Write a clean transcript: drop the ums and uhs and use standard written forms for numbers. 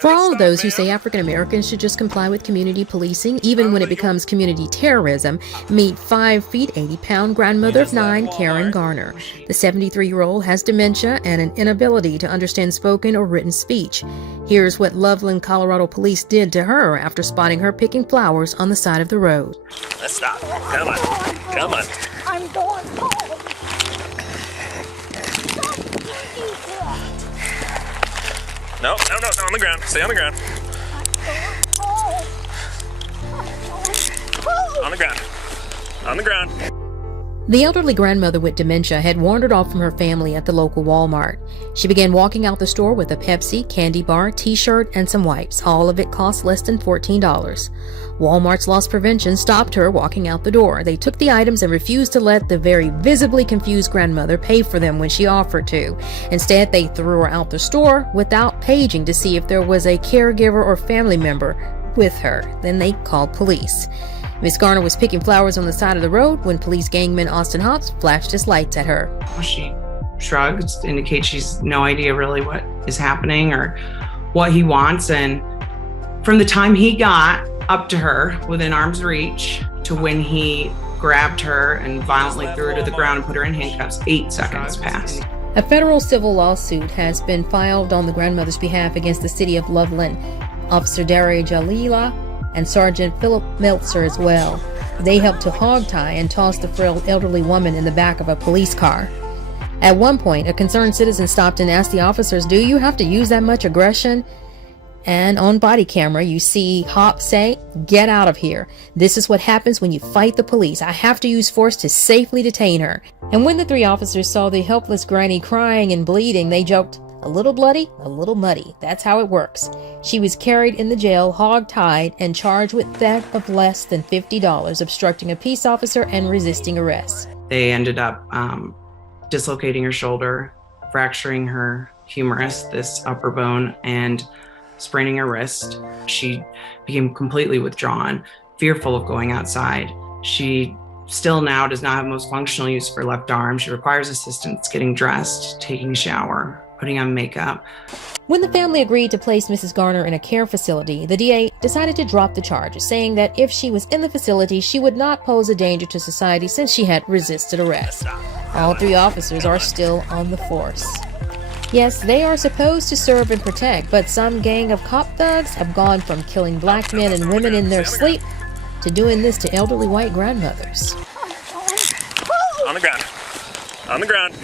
For all of those who say African Americans should just comply with community policing, even when it becomes community terrorism, meet 5 feet 80-pound grandmother of 9, Karen Garner. The 73-year-old has dementia and an inability to understand spoken or written speech. Here's what Loveland, Colorado police did to her after spotting her picking flowers on the side of the road. Let's stop. Come on. Come on. I'm going home. No, on the ground. Stay on the ground. On the ground. On the ground. The elderly grandmother with dementia had wandered off from her family at the local Walmart. She began walking out the store with a Pepsi, candy bar, t-shirt, and some wipes. All of it cost less than $14. Walmart's loss prevention stopped her walking out the door. They took the items and refused to let the very visibly confused grandmother pay for them when she offered to. Instead, they threw her out the store without paging to see if there was a caregiver or family member with her. Then they called police. Miss Garner was picking flowers on the side of the road when police gangman Austin Hobbs flashed his lights at her. She shrugs to indicate she's no idea really what is happening or what he wants. And from the time he got up to her within arm's reach to when he grabbed her and violently threw her to the ground and put her in handcuffs, 8 seconds passed. A federal civil lawsuit has been filed on the grandmother's behalf against the city of Loveland. Officer Dari Jalila and Sergeant Philip Meltzer as well. They helped to hogtie and toss the frail elderly woman in the back of a police car. At one point, a concerned citizen stopped and asked the officers, "Do you have to use that much aggression?" And on body camera, you see Hop say, "Get out of here. This is what happens when you fight the police. I have to use force to safely detain her." And when the 3 officers saw the helpless granny crying and bleeding, they joked, "A little bloody, a little muddy. That's how it works." She was carried in the jail, hog-tied, and charged with theft of less than $50, obstructing a peace officer, and resisting arrest. They ended up dislocating her shoulder, fracturing her humerus, this upper bone, and spraining her wrist. She became completely withdrawn, fearful of going outside. She still now does not have most functional use for left arm. She requires assistance getting dressed, taking a shower, putting on makeup. When the family agreed to place Mrs. Garner in a care facility, the DA decided to drop the charges, saying that if she was in the facility, she would not pose a danger to society since she had resisted arrest. All 3 officers are still on the force. Yes, they are supposed to serve and protect, but some gang of cop thugs have gone from killing black men and women in their sleep to doing this to elderly white grandmothers. On the ground. On the ground.